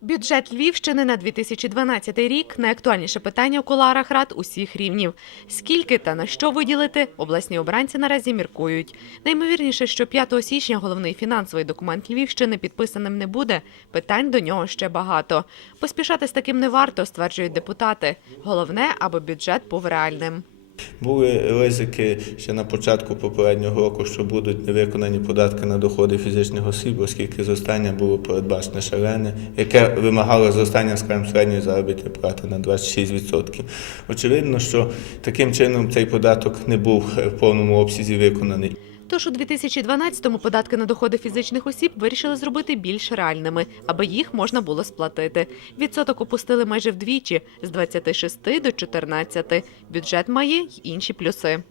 Бюджет Львівщини на 2012 рік найактуальніше питання у куларах рад усіх рівнів. Скільки та на що виділити, обласні обранці наразі міркують. Наймовірніше, що 5 січня головний фінансовий документ Львівщини підписаним не буде. Питань до нього ще багато. Поспішати з таким не варто, стверджують депутати. Головне, аби бюджет був реальним. Були ризики ще на початку попереднього року, що будуть невиконані податки на доходи фізичних осіб, оскільки зростання було передбачене шалене, яке вимагало зростання скажімо, середньої заробітної плати на 26%. Очевидно, що таким чином цей податок не був в повному обсязі виконаний. Тож у 2012-му податки на доходи фізичних осіб вирішили зробити більш реальними, аби їх можна було сплатити. Відсоток опустили майже вдвічі з 26 до 14. Бюджет має й інші плюси.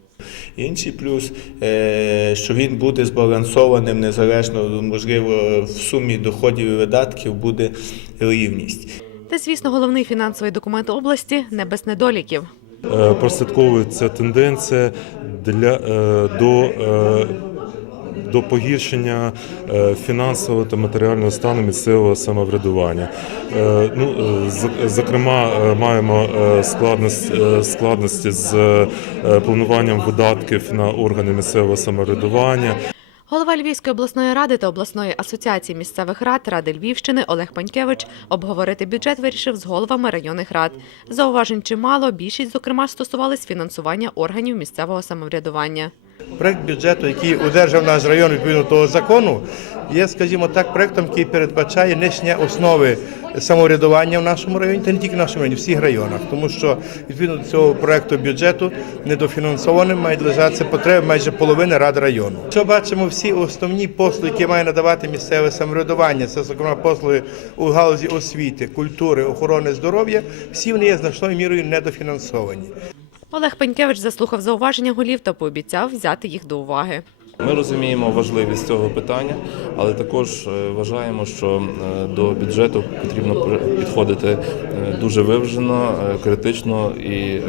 Інший плюс, е, що він буде збалансованим незалежно, можливо, в сумі доходів і видатків буде рівність. Та, звісно, головний фінансовий документ області не без недоліків. Е, прослідковується тенденція для е, до. е, До погіршення е, фінансового та матеріального стану місцевого самоврядування. Ну, зокрема, маємо складності, складності з плануванням видатків на органи місцевого самоврядування. Голова Львівської обласної ради та обласної асоціації місцевих рад Ради Львівщини Олег Панькевич обговорити бюджет вирішив з головами районних рад. Зауважень чимало, більшість, зокрема, стосувались фінансування органів місцевого самоврядування. Проект бюджету, який одержав наш район відповідно того закону, є, скажімо так, проектом, який передбачає нищення основи самоврядування в нашому районі, та не тільки в нашому районі, в всіх районах, тому що відповідно до цього проекту бюджету недофінансованим мають лежатися потреби майже половини рад району. Що бачимо, всі основні послуги, які має надавати місцеве самоврядування, це зокрема послуги у галузі освіти, культури, охорони здоров'я, всі вони є значною мірою недофінансовані. Олег Пенькевич заслухав зауваження голів та пообіцяв взяти їх до уваги. Ми розуміємо важливість цього питання, але також е, вважаємо, що е, до бюджету потрібно підходити е, дуже виважено, е, критично і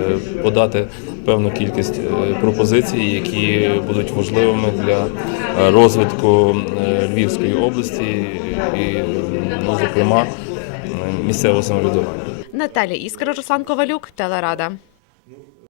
подати певну кількість пропозицій, які будуть важливими для розвитку Львівської області і, ну, зокрема, місцевого самоврядування. Наталія Іскра, Руслан Ковалюк, Телерада.